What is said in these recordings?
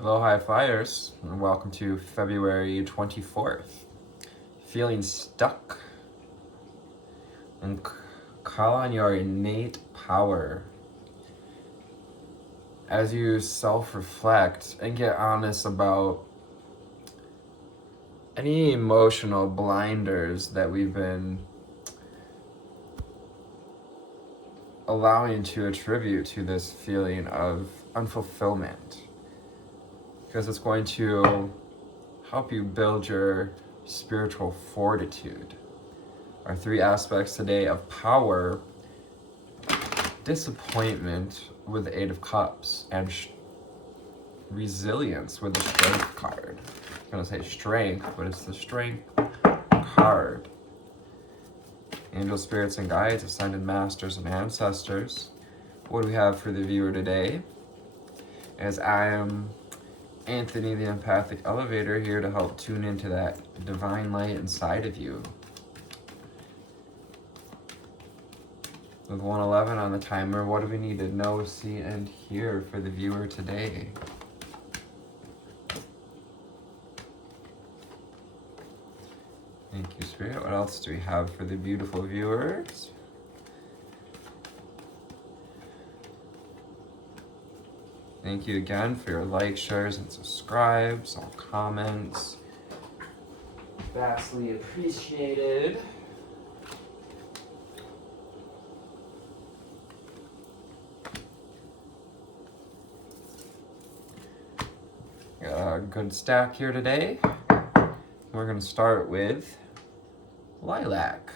Hello, high flyers, and welcome to February 24th. Feeling stuck? And call on your innate power as you self-reflect and get honest about any emotional blinders that we've been allowing to attribute to this feeling of unfulfillment. Because it's going to help you build your spiritual fortitude. Our three aspects today of power, disappointment with the Eight of Cups, and resilience with the Strength card. I'm going to say strength, but it's the Strength card. Angel spirits and guides, ascended masters and ancestors. What do we have for the viewer today? As I am Anthony, the empathic elevator, here to help tune into that divine light inside of you. With 111 on the timer, what do we need to know, see, and hear for the viewer today? Thank you, Spirit. What else do we have for the beautiful viewers? Thank you again for your likes, shares, and subscribes, all comments. Vastly appreciated. Got a good stack here today. We're going to start with lilac.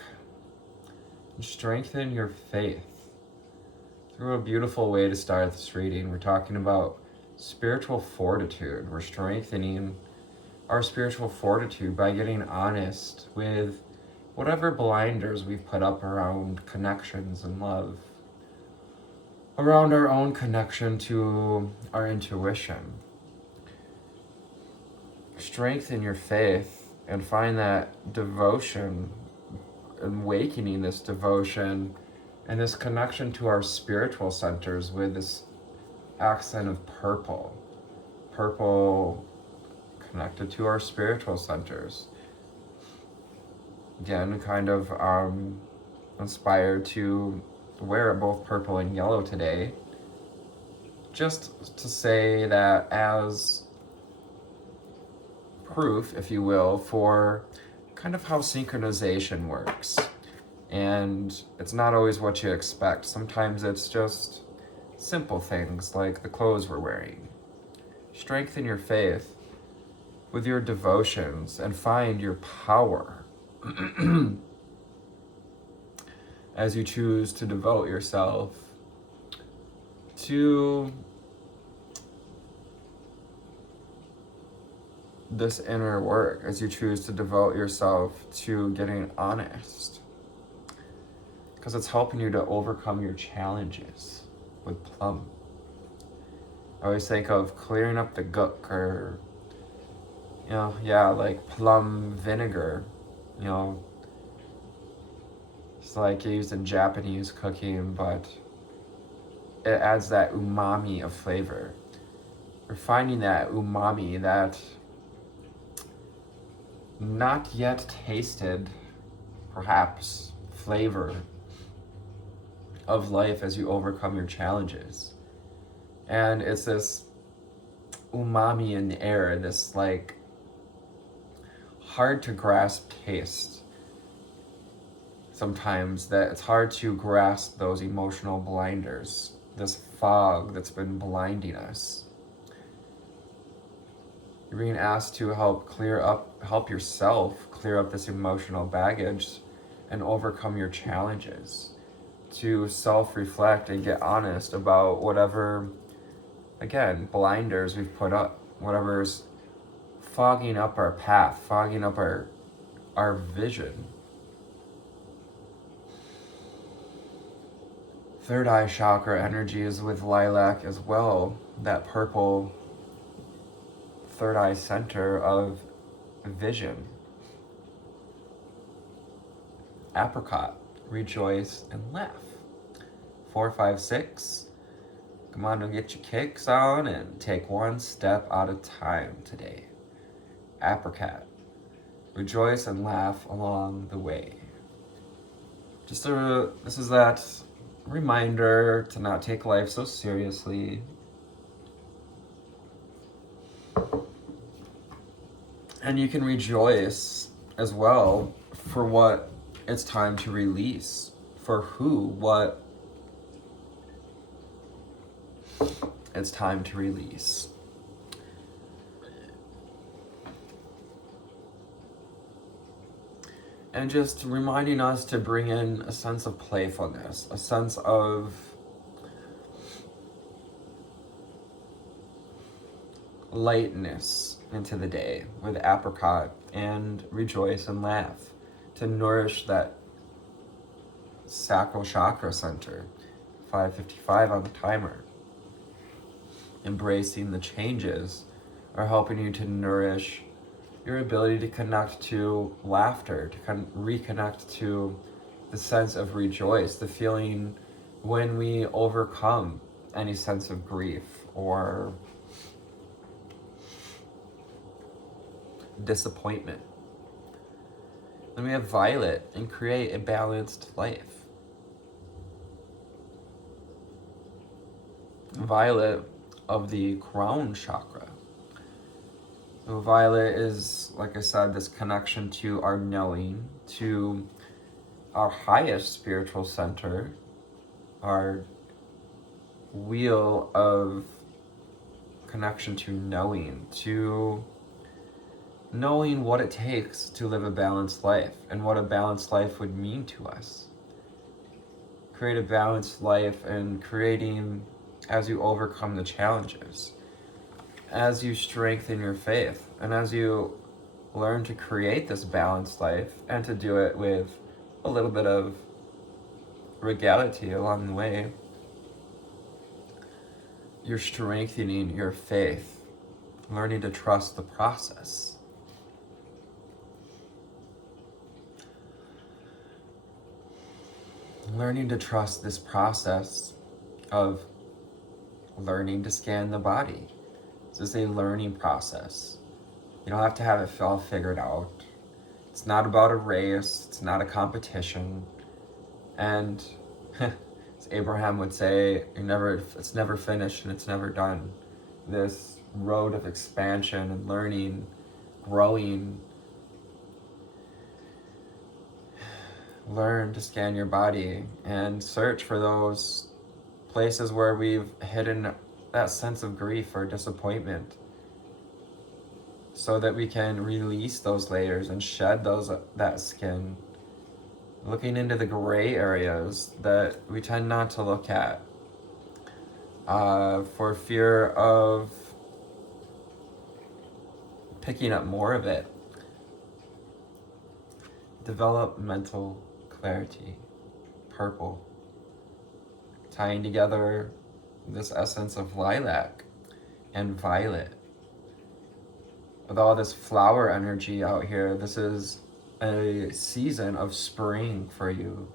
Strengthen your faith. Through a beautiful way to start this reading. We're talking about spiritual fortitude. We're strengthening our spiritual fortitude by getting honest with whatever blinders we've put up around connections and love, around our own connection to our intuition. Strengthen your faith and find that devotion, and awakening this devotion and this connection to our spiritual centers with this accent of purple. Purple connected to our spiritual centers. Again, kind of inspired to wear both purple and yellow today. Just to say that as proof, if you will, for kind of how synchronization works. And it's not always what you expect. Sometimes it's just simple things like the clothes we're wearing. Strengthen your faith with your devotions and find your power as you choose to devote yourself to this inner work, as you choose to devote yourself to getting honest. Because it's helping you to overcome your challenges with plum. I always think of clearing up the gook, or, like plum vinegar, it's like used in Japanese cooking, but it adds that umami of flavor. We're finding that umami, that not yet tasted, perhaps, flavor of life as you overcome your challenges. And it's this umami in the air, this like hard to grasp taste sometimes, that it's hard to grasp those emotional blinders, this fog that's been blinding us. You're being asked to help yourself clear up this emotional baggage and overcome your challenges, to self-reflect and get honest about whatever, again, blinders we've put up, whatever's fogging up our path, fogging up our vision. Third eye chakra energy is with lilac as well, that purple third eye center of vision. Apricot, rejoice and laugh. 4, 5, 6. Come on and get your kicks on and take one step at a time today. Apricot. Rejoice and laugh along the way. This is that reminder to not take life so seriously. And you can rejoice as well for what it's time to release, for what it's time to release. And just reminding us to bring in a sense of playfulness, a sense of lightness into the day with apricot, and rejoice and laugh to nourish that sacral chakra center. 5:55 on the timer. Embracing the changes are helping you to nourish your ability to connect to laughter, to reconnect to the sense of rejoice, the feeling when we overcome any sense of grief or disappointment. Then we have violet, and create a balanced life. Violet of the crown chakra. So violet is, like I said, this connection to our knowing, to our highest spiritual center, our wheel of connection to knowing what it takes to live a balanced life and what a balanced life would mean to us. Create a balanced life, and creating as you overcome the challenges, as you strengthen your faith, and as you learn to create this balanced life and to do it with a little bit of regality along the way, you're strengthening your faith, learning to trust the process. Learning to trust this process of learning to scan the body. This is a learning process. You don't have to have it all figured out. It's not about a race. It's not a competition. And as Abraham would say, it's never finished and it's never done. This road of expansion and learning, growing. Learn to scan your body and search for those places where we've hidden that sense of grief or disappointment, so that we can release those layers and shed that skin, looking into the gray areas that we tend not to look at for fear of picking up more of it. Develop mental clarity. Purple, tying together this essence of lilac and violet. With all this flower energy out here, this is a season of spring for you.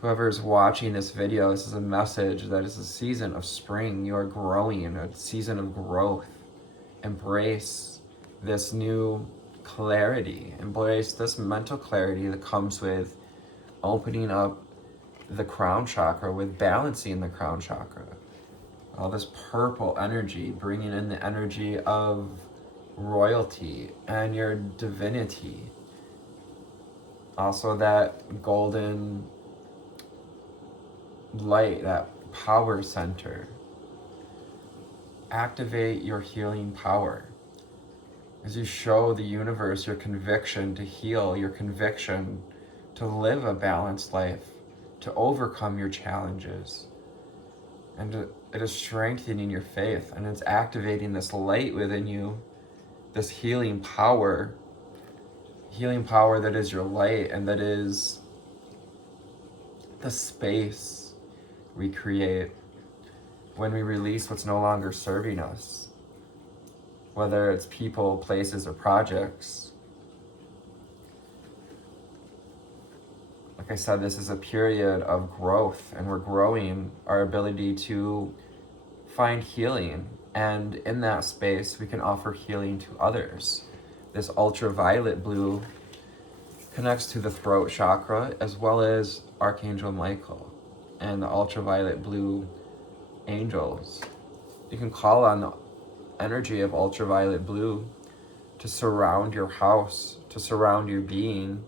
Whoever's watching this video, this is a message that it's a season of spring. You are growing, a season of growth. Embrace this new clarity. Embrace this mental clarity that comes with opening up the crown chakra, with balancing the crown chakra. All this purple energy, bringing in the energy of royalty and your divinity. Also that golden light, that power center. Activate your healing power as you show the universe your conviction to heal, your conviction to live a balanced life, to overcome your challenges. And it is strengthening your faith, and it's activating this light within you, this healing power that is your light, and that is the space we create when we release what's no longer serving us, whether it's people, places, or projects. like I said, this is a period of growth, and we're growing our ability to find healing. And in that space, we can offer healing to others. This ultraviolet blue connects to the throat chakra, as well as Archangel Michael and the ultraviolet blue angels. You can call on the energy of ultraviolet blue to surround your house, to surround your being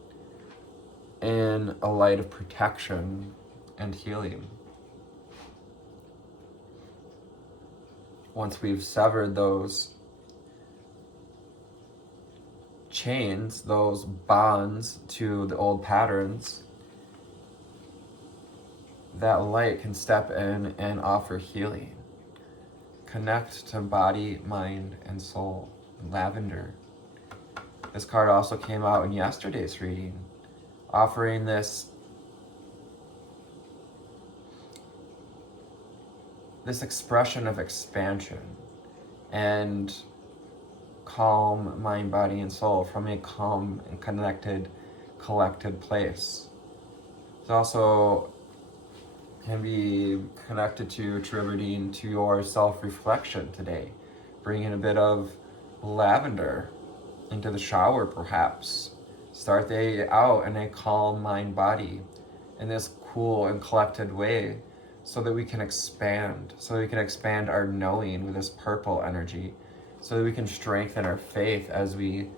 in a light of protection and healing. Once we've severed those chains, those bonds to the old patterns, that light can step in and offer healing. Connect to body, mind, and soul. Lavender. This card also came out in yesterday's reading, offering this expression of expansion and calm mind, body, and soul from a calm and connected, collected place. It also can be connected to attributing to your self-reflection today, bringing a bit of lavender into the shower perhaps. Start the day out in a calm mind, body, in this cool and collected way, so that we can expand, our knowing with this purple energy, so that we can strengthen our faith as we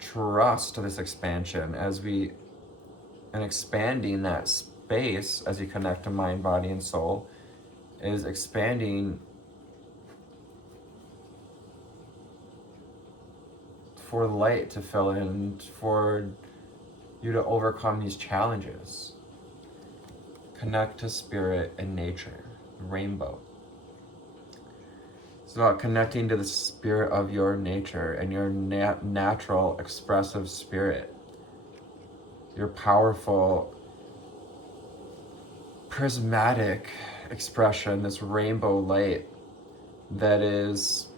trust this expansion, and expanding that space as you connect to mind, body, and soul, is expanding for light to fill in, for you to overcome these challenges. Connect to spirit and nature. Rainbow. It's about connecting to the spirit of your nature and your natural expressive spirit. Your powerful, prismatic expression, this rainbow light that is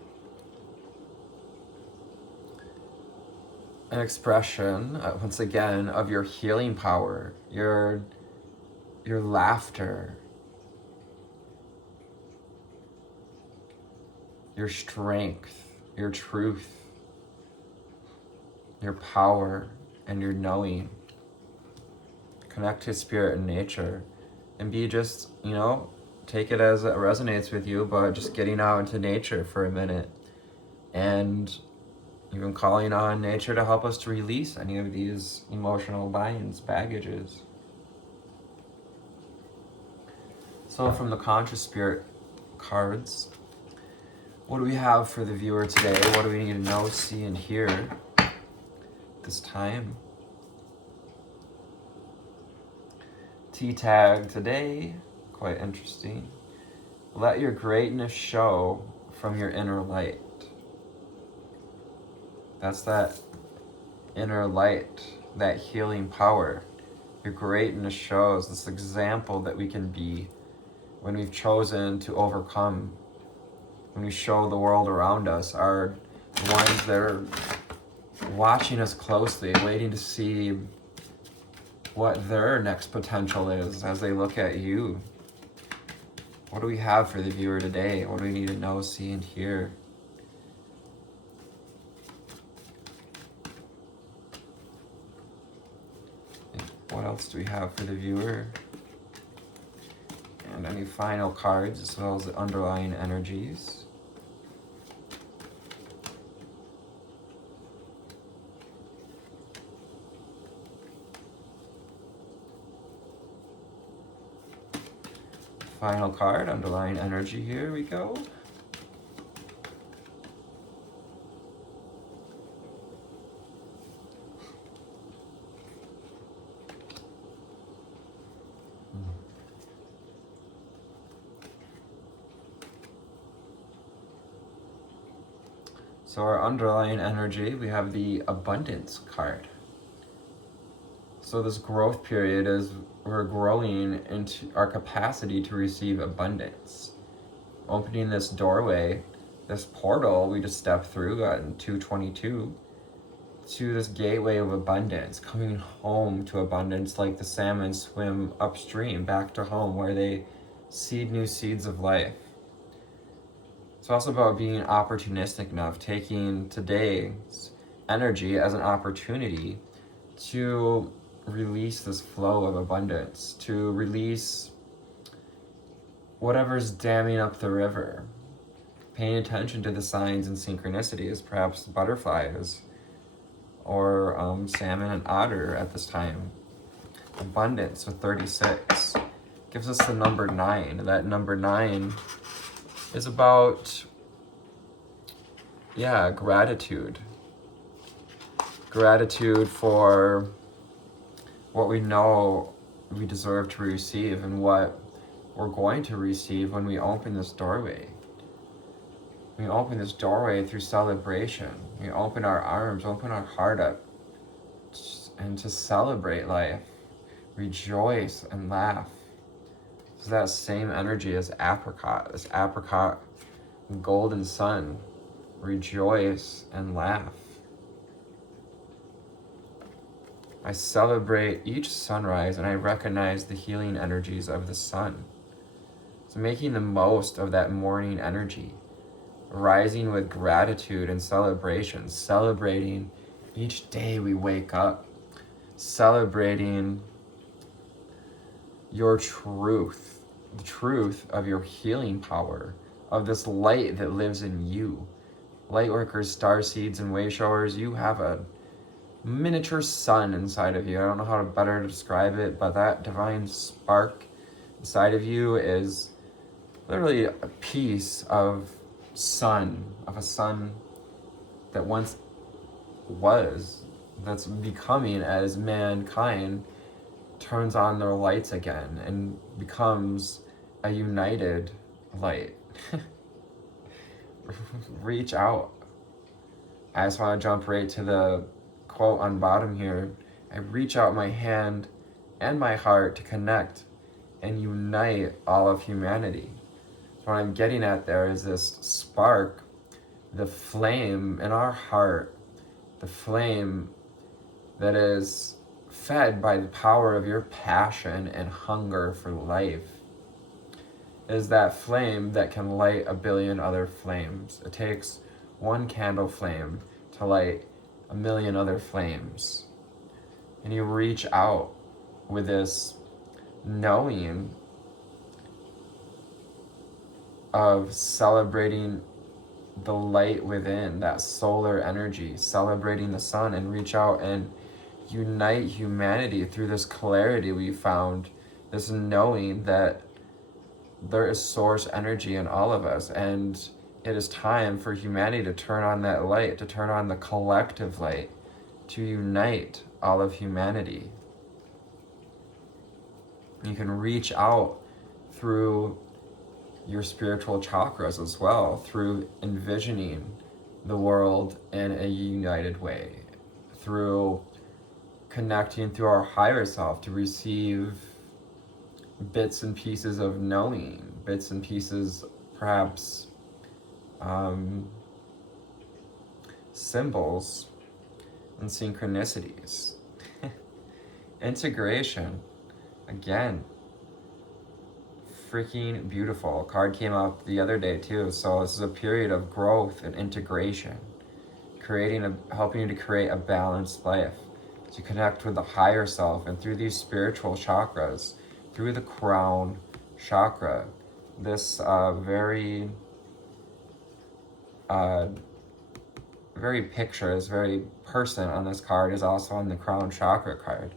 an expression, once again, of your healing power, your laughter, your strength, your truth, your power, and your knowing. Connect to spirit and nature, and be just, take it as it resonates with you, but just getting out into nature for a minute, and even calling on nature to help us to release any of these emotional binds, baggages. So from the Conscious Spirit cards, what do we have for the viewer today? What do we need to know, see, and hear this time? T-tag today, quite interesting. Let your greatness show from your inner light. That's that inner light, that healing power. Your greatness shows, this example that we can be when we've chosen to overcome, when we show the world around us, are the ones that are watching us closely, waiting to see what their next potential is as they look at you. What do we have for the viewer today? What do we need to know, see, and hear? What else do we have for the viewer? And any final cards, as well as the underlying energies. Final card, underlying energy, here we go. So our underlying energy, we have the abundance card. So this growth period is we're growing into our capacity to receive abundance. Opening this doorway, this portal we just stepped through in 222, to this gateway of abundance, coming home to abundance like the salmon swim upstream back to home where they seed new seeds of life. It's also about being opportunistic enough, taking today's energy as an opportunity to release this flow of abundance, to release whatever's damming up the river. Paying attention to the signs and synchronicities, perhaps butterflies or salmon and otter at this time. Abundance with 36 gives us the number 9. That number 9 is about, gratitude. Gratitude for what we know we deserve to receive and what we're going to receive when we open this doorway. We open this doorway through celebration. We open our arms, open our heart up, and to celebrate life, rejoice and laugh. So that same energy as apricot, this apricot golden sun, rejoice and laugh. I celebrate each sunrise and I recognize the healing energies of the sun. So making the most of that morning energy, rising with gratitude and celebration, celebrating each day we wake up, celebrating your truth, the truth of your healing power, of this light that lives in you. Lightworkers, star seeds, and way showers, you have a miniature sun inside of you. I don't know how to better describe it, but that divine spark inside of you is literally a piece of sun, of a sun that once was, that's becoming as mankind turns on their lights again and becomes a united light. Reach out. I just want to jump right to the quote on bottom here. I reach out my hand and my heart to connect and unite all of humanity. So what I'm getting at there is this spark, the flame in our heart, the flame that is fed by the power of your passion and hunger for life, is that flame that can light a billion other flames. It takes one candle flame to light a million other flames. And you reach out with this knowing of celebrating the light within, that solar energy, celebrating the sun, and reach out and unite humanity through this clarity we found, this knowing that there is source energy in all of us, and it is time for humanity to turn on that light, to turn on the collective light, to unite all of humanity. You can reach out through your spiritual chakras as well, through envisioning the world in a united way, through connecting through our higher self to receive bits and pieces of knowing, bits and pieces, perhaps symbols and synchronicities. Integration, again, freaking beautiful. A card came out the other day too, so this is a period of growth and integration, helping you to create a balanced life, to connect with the higher self, and through these spiritual chakras, through the crown chakra, this very picture, this very person on this card is also on the crown chakra card,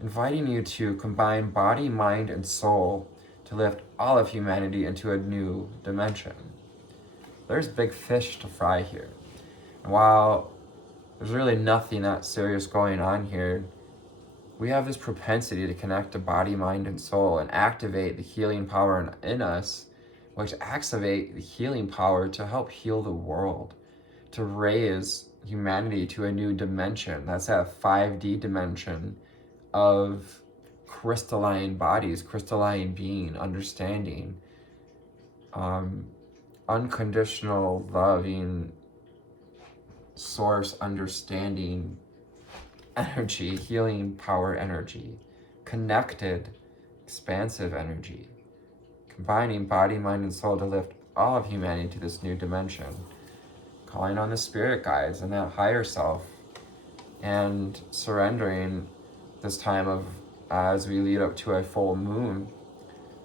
inviting you to combine body, mind, and soul to lift all of humanity into a new dimension. There's big fish to fry here. And while there's really nothing that serious going on here, we have this propensity to connect to body, mind, and soul and activate the healing power in us, which activate the healing power to help heal the world, to raise humanity to a new dimension. That's that 5D dimension of crystalline bodies, crystalline being, understanding, unconditional loving source understanding energy, healing power energy, connected, expansive energy, combining body, mind, and soul to lift all of humanity to this new dimension, calling on the spirit guides and that higher self, and surrendering this time of as we lead up to a full moon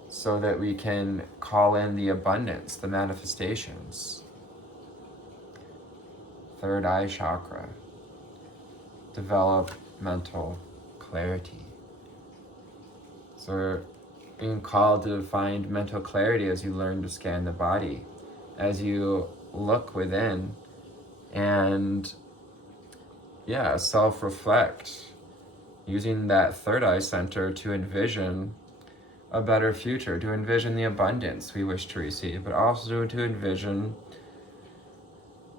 so that we can call in the abundance, the manifestations. Third eye chakra, develop mental clarity. So we're being called to find mental clarity as you learn to scan the body, as you look within and self-reflect, using that third eye center to envision a better future, to envision the abundance we wish to receive, but also to envision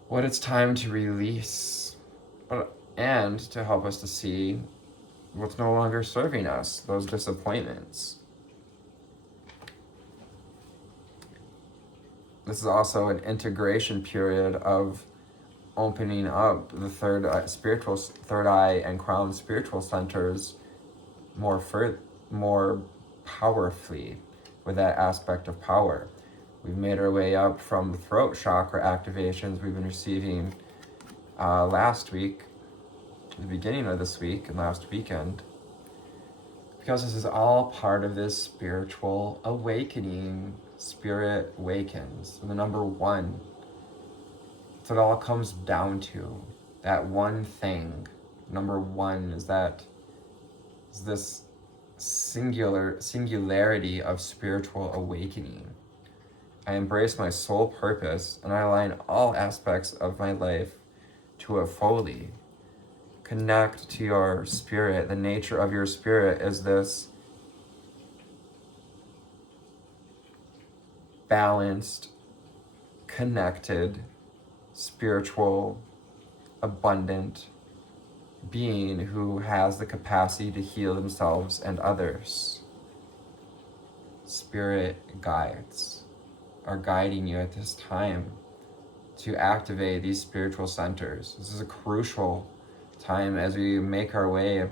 what it's time to release, and to help us to see what's no longer serving us, those disappointments. This is also an integration period of opening up the third eye and crown spiritual centers more powerfully, with that aspect of power. We've made our way up from the throat chakra activations we've been receiving last week, the beginning of this week and last weekend, because this is all part of this spiritual awakening. Spirit awakens. And the number one, that's what it all comes down to. That one thing. Number one is this singularity of spiritual awakening. I embrace my soul purpose and I align all aspects of my life to it fully. Connect to your spirit. The nature of your spirit is this balanced, connected, spiritual, abundant being who has the capacity to heal themselves and others. Spirit guides are guiding you at this time to activate these spiritual centers. This is a crucial time as we make our way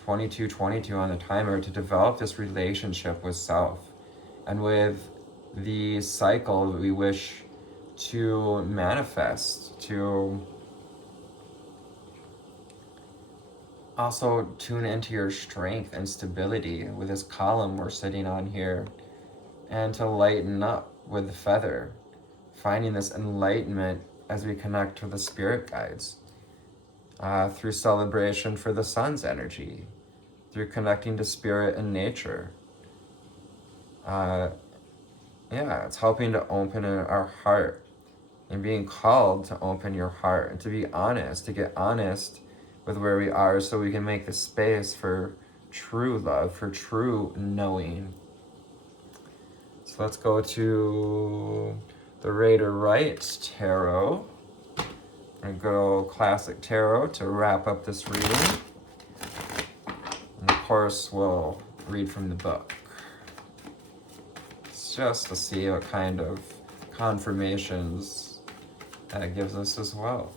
2222 on the timer to develop this relationship with self and with the cycle that we wish to manifest, to also tune into your strength and stability with this column we're sitting on here, and to lighten up with the feather, finding this enlightenment as we connect to the spirit guides, through celebration for the sun's energy, through connecting to spirit and nature. It's helping to open our heart and being called to open your heart and to be honest, to get honest with where we are so we can make the space for true love, for true knowing. So let's go to the Rider-Waite Tarot. A good old classic tarot to wrap up this reading. And of course, we'll read from the book. It's just to see what kind of confirmations that gives us as well.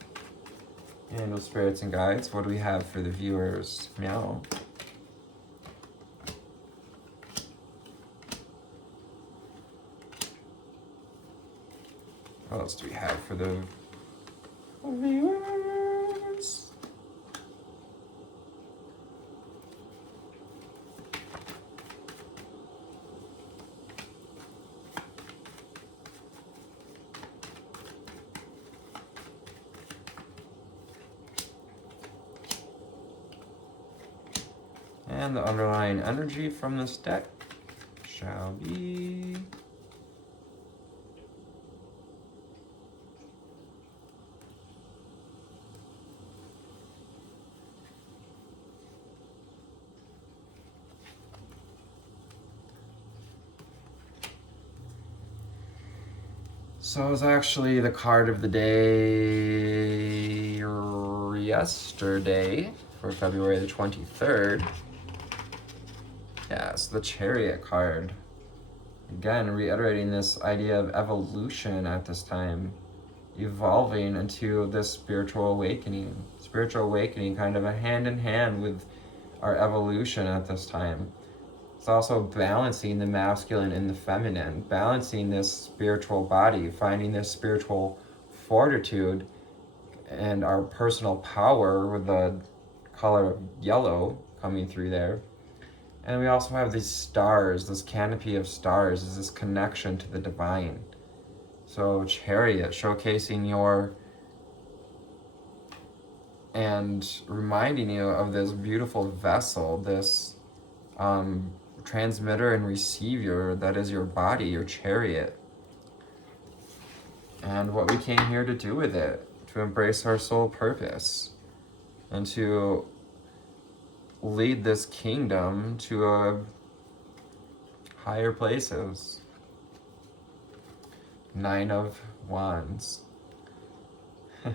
Angel, spirits, and guides, what do we have for the viewers? Meow. What else do we have for the viewers? And the underlying energy from this deck shall be So it was actually the card of the day yesterday for February the 23rd. Yeah, so the Chariot card. Again, reiterating this idea of evolution at this time. evolving into this spiritual awakening. Spiritual awakening kind of a hand in hand with our evolution at this time. It's also balancing the masculine and the feminine, balancing this spiritual body, finding this spiritual fortitude and our personal power with the color of yellow coming through there. And we also have these stars, this canopy of stars is this connection to the divine. So Chariot, showcasing your and reminding you of this beautiful vessel, this transmitter and receiver that is your body, your chariot. And what we came here to do with it, to embrace our soul purpose and to lead this kingdom to higher places. 9 of Wands. I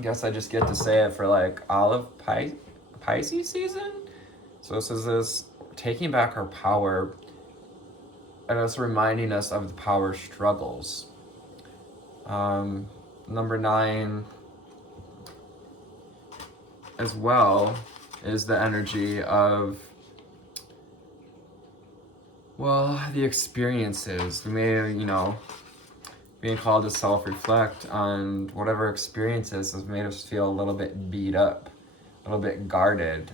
guess I just get to say it for like all of Pisces season. So this is this taking back our power and us reminding us of the power struggles. Number 9 as well is the energy of, well, the experiences. We may, being called to self-reflect on whatever experiences has made us feel a little bit beat up, a little bit guarded,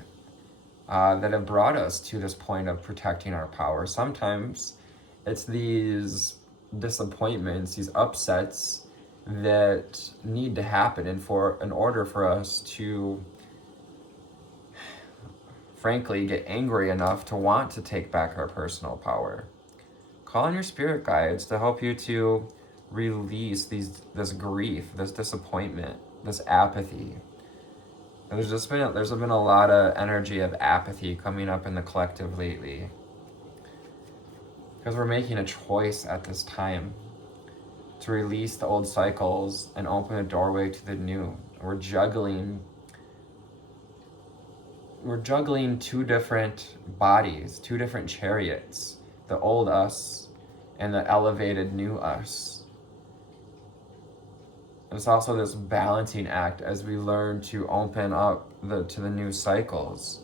that have brought us to this point of protecting our power. Sometimes it's these disappointments, these upsets that need to happen in order for us to, frankly, get angry enough to want to take back our personal power. Call on your spirit guides to help you to release this grief, this disappointment, this apathy. And there's been a lot of energy of apathy coming up in the collective lately, because we're making a choice at this time to release the old cycles and open a doorway to the new. We're juggling 2 different bodies, 2 different chariots, the old us and the elevated new us. It's also this balancing act as we learn to open up to the new cycles.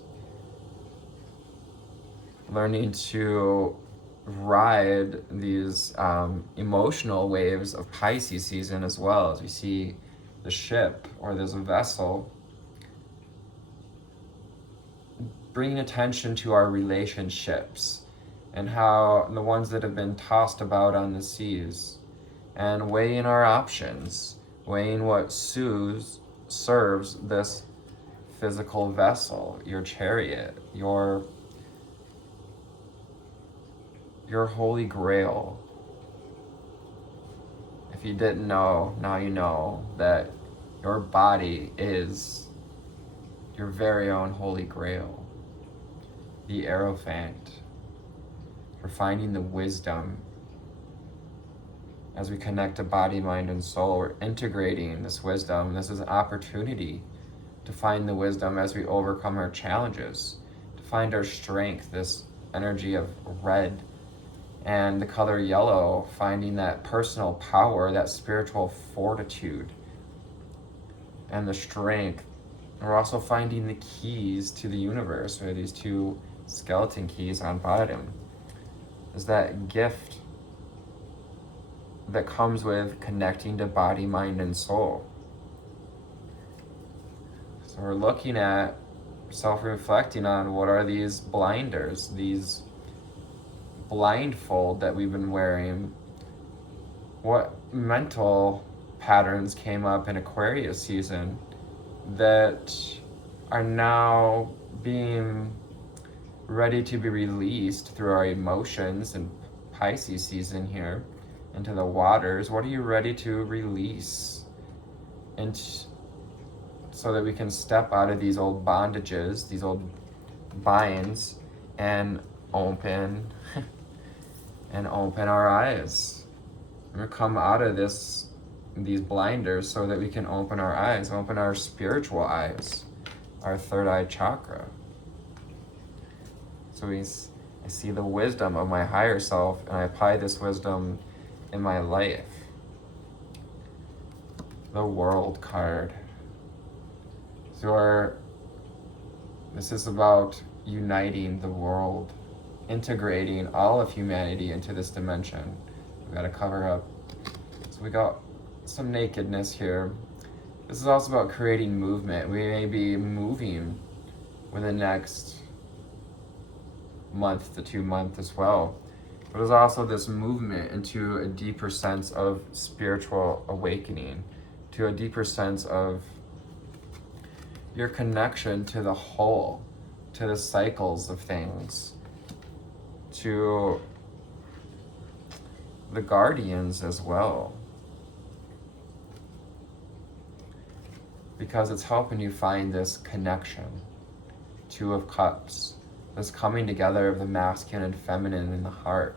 Learning to ride these emotional waves of Pisces season as well, as we see the ship or this vessel. Bringing attention to our relationships and how the ones that have been tossed about on the seas, and weighing our options, weighing what serves this physical vessel, your chariot, your holy grail. If you didn't know, now you know that your body is your very own holy grail, the Hierophant. For finding the wisdom as we connect to body, mind, and soul. We're integrating this wisdom. This is an opportunity to find the wisdom as we overcome our challenges, to find our strength, this energy of red and the color yellow, finding that personal power, that spiritual fortitude and the strength. We're also finding the keys to the universe, or these 2 skeleton keys on bottom. Is that gift that comes with connecting to body, mind, and soul. So we're looking at self-reflecting on what are these blinders, these blindfold that we've been wearing. What mental patterns came up in Aquarius season that are now being ready to be released through our emotions in Pisces season here into the waters? What are you ready to release? And so that we can step out of these old bondages, these old binds, and open our eyes. We're gonna come out of these blinders so that we can open our eyes, open our spiritual eyes, our third eye chakra. So I see the wisdom of my higher self, and I apply this wisdom in my life. The World card. So this is about uniting the world, integrating all of humanity into this dimension. We gotta cover up. So we got some nakedness here. This is also about creating movement. We may be moving within the next month to 2 months as well. But there's also this movement into a deeper sense of spiritual awakening, to a deeper sense of your connection to the whole, to the cycles of things, to the guardians as well. Because it's helping you find this connection. 2 of Cups, this coming together of the masculine and feminine in the heart.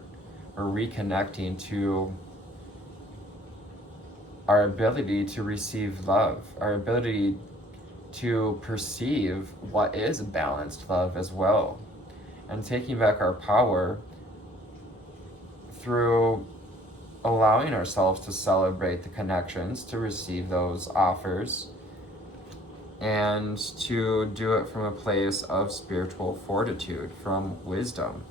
We're reconnecting to our ability to receive love, our ability to perceive what is balanced love as well, and taking back our power through allowing ourselves to celebrate the connections, to receive those offers, and to do it from a place of spiritual fortitude, from wisdom.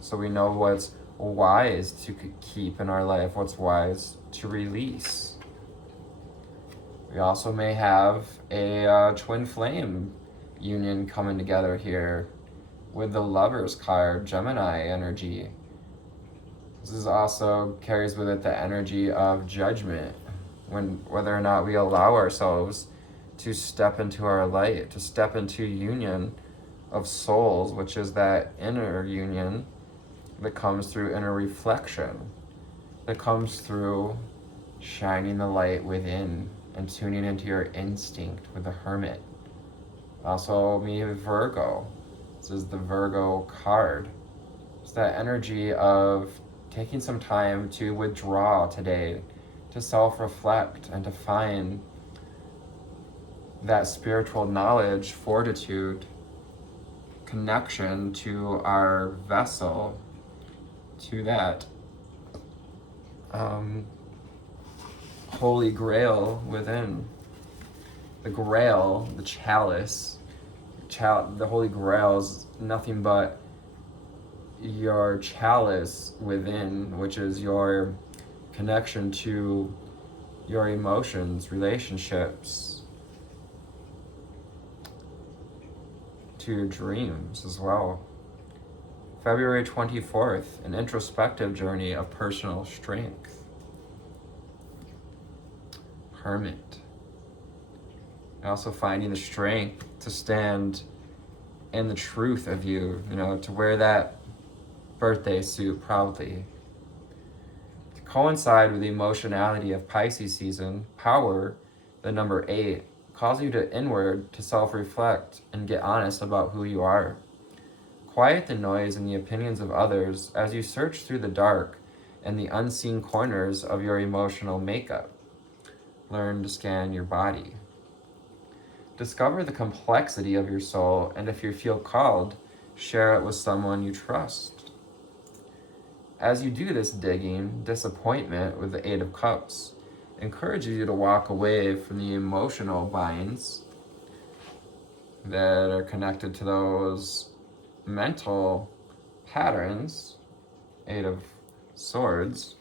So we know what's wise to keep in our life, what's wise to release. We also may have a twin flame union coming together here with the Lover's card, Gemini energy. This is also carries with it the energy of judgment, whether or not we allow ourselves to step into our light, to step into union of souls, which is that inner union that comes through inner reflection, that comes through shining the light within and tuning into your instinct with the Hermit. Also me with Virgo. This is the Virgo card. It's that energy of taking some time to withdraw today, to self-reflect and to find that spiritual knowledge, fortitude, connection to our vessel, to that holy grail within. The grail, the chalice, the holy grail is nothing but your chalice within, which is your connection to your emotions, relationships, to your dreams as well. February 24th, an introspective journey of personal strength. Hermit. And also finding the strength to stand in the truth of you, to wear that birthday suit proudly. To coincide with the emotionality of Pisces season, power, the number 8, calls you to inward to self-reflect and get honest about who you are. Quiet the noise and the opinions of others as you search through the dark and the unseen corners of your emotional makeup. Learn to scan your body. Discover the complexity of your soul, and if you feel called, share it with someone you trust. As you do this digging, disappointment with the 8 of Cups encourages you to walk away from the emotional binds that are connected to those mental patterns, 8 of Swords,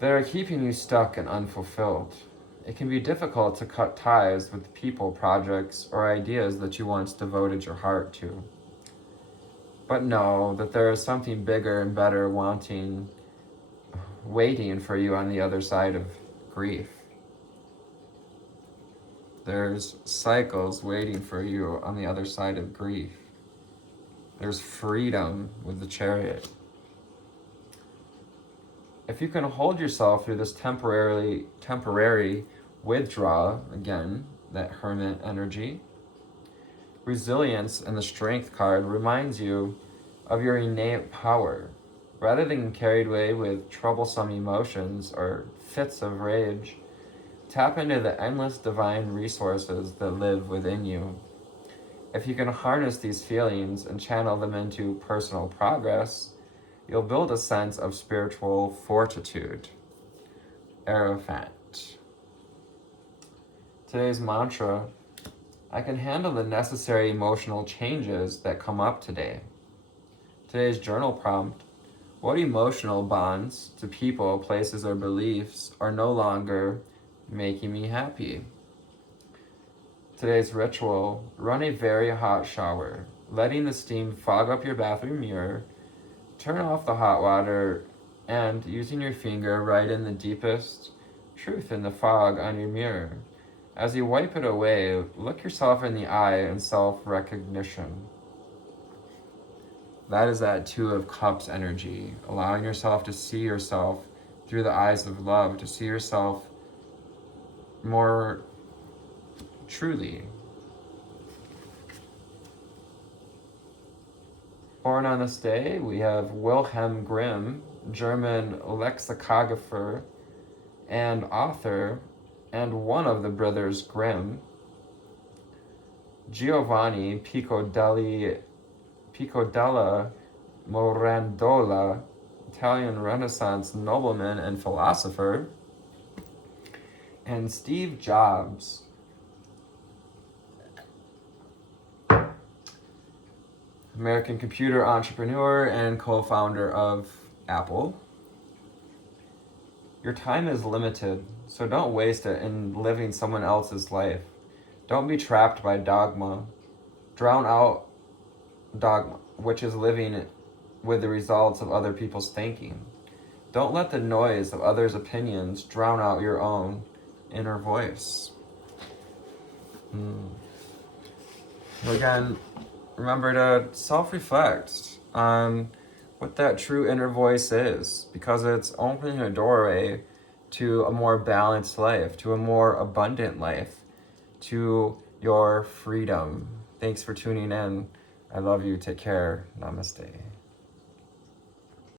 that are keeping you stuck and unfulfilled. It can be difficult to cut ties with people, projects, or ideas that you once devoted your heart to. But know that there is something bigger and better waiting for you on the other side of grief. There's cycles waiting for you on the other side of grief. There's freedom with the Chariot. If you can hold yourself through this temporary withdrawal, again, that Hermit energy, resilience in the Strength card reminds you of your innate power. Rather than carried away with troublesome emotions or fits of rage, tap into the endless divine resources that live within you. If you can harness these feelings and channel them into personal progress, you'll build a sense of spiritual fortitude. Arafat. Today's mantra: I can handle the necessary emotional changes that come up today. Today's journal prompt: what emotional bonds to people, places, or beliefs are no longer making me happy? Today's ritual: run a very hot shower, letting the steam fog up your bathroom mirror. Turn off the hot water and, using your finger, write in the deepest truth in the fog on your mirror. As you wipe it away, look yourself in the eye in self-recognition. That is that Two of Cups energy, allowing yourself to see yourself through the eyes of love, to see yourself more truly. Born on this day, we have Wilhelm Grimm, German lexicographer and author, and one of the brothers Grimm. Giovanni Piccodella Mirandola, Italian Renaissance nobleman and philosopher. And Steve Jobs, American computer entrepreneur and co-founder of Apple. Your time is limited, so don't waste it in living someone else's life. Don't be trapped by dogma. Drown out dogma, which is living with the results of other people's thinking. Don't let the noise of others' opinions drown out your own inner voice. Again, remember to self-reflect on what that true inner voice is, because it's opening a doorway to a more balanced life, to a more abundant life, to your freedom. Thanks for tuning in. I love you. Take care. Namaste.